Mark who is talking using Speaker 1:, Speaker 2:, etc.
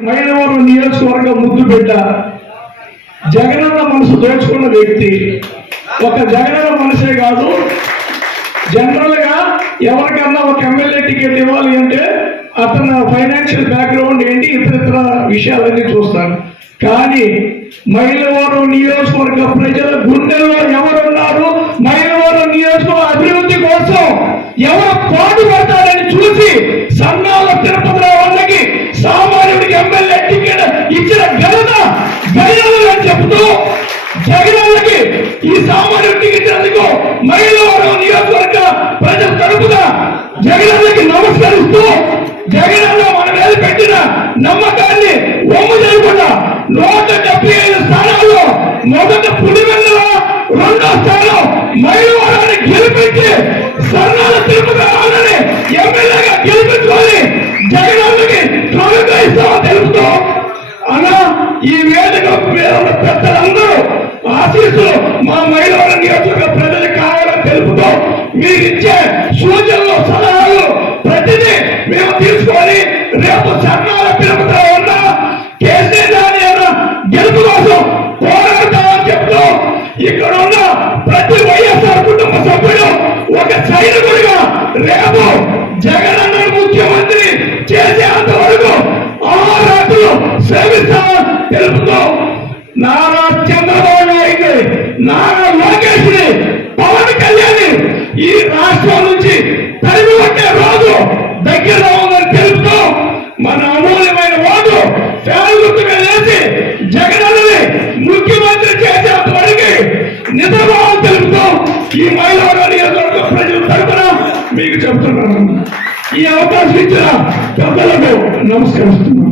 Speaker 1: మైలవరం నియోజకవర్గ ముద్దు బిడ్డ జగనన్న మనసు దోచుకున్న వ్యక్తి. ఒక జగనన్న మనసే కాదు జనరల్గా ఎవరికన్నా ఒక ఎమ్మెల్యే టికెట్ ఇవ్వాలి అంటే అతను ఫైనాన్షియల్ బ్యాక్గ్రౌండ్ ఏంటి ఇతరితర విషయాలన్నీ చూస్తాను కానీ మైలవరం నియోజకవర్గ ప్రజల గుండెల్లో ఎవరున్నారు? మైలవరం నియోజకవర్గ అభివృద్ధి కోసం ఎవరు పాటు పడతారని చూసి ఈ సామాన్యుడికి టికెట్ ఇచ్చినందుకు మైలవరం నియోజకవర్గ ప్రజల తరపున జగనన్నకి నమస్కరిస్తూ జగనన్న మన మీద పెట్టిన నమ్మకాన్ని ఒమ్ము చేయకుండా నూట డెబ్బై ఐదు స్థానాల్లో మొదట పులివెందులో రెండో స్థానం మైలవరాన్ని గెలిపించి సన్నాల తిరుపతి రావాలని ఎమ్మెల్యేగా గెలిపించుకొని జగనన్నకి త్వరగా ఇస్తామని తెలుపుతూ అలా ఈ వేదిక మీద ఉన్న పెద్దలందరూ మీరు ఇచ్చే సూచనలు సలహాలు ప్రతిదీ మేము తీసుకొని రేపు సన్నాల పిలుపుతో ఉన్న కేసీఆర్ గారి గెలుపు కోసం పోరాడతామని చెప్తూ ఇక్కడ ఉన్న ప్రతి వైఎస్ఆర్ కుటుంబ సభ్యుడు ఒక సైనికుడిగా రేపు జగనన్న ముఖ్యమంత్రి చేసేంత వరకు ఆరాటలు సేవిస్తామని తెలుపుతూ నారా చంద్రబాబు నాయుడు నారా ఈ రాష్ట్రం నుంచి తరిమి కొట్టే రోజు దగ్గర ఉందని తెలుపుతూ మన అమూల్యమైన ఓటు ఫ్యాన్ లేచి వేసి జగనన్నని ముఖ్యమంత్రి చేసే వరకు నిజభావం తెలుపుతూ ఈ మహిళా నియోజకవర్గ ప్రజల తరపున మీకు చెబుతున్నాను ఈ అవకాశం ఇచ్చిన పెద్దలకు నమస్కరిస్తున్నాను.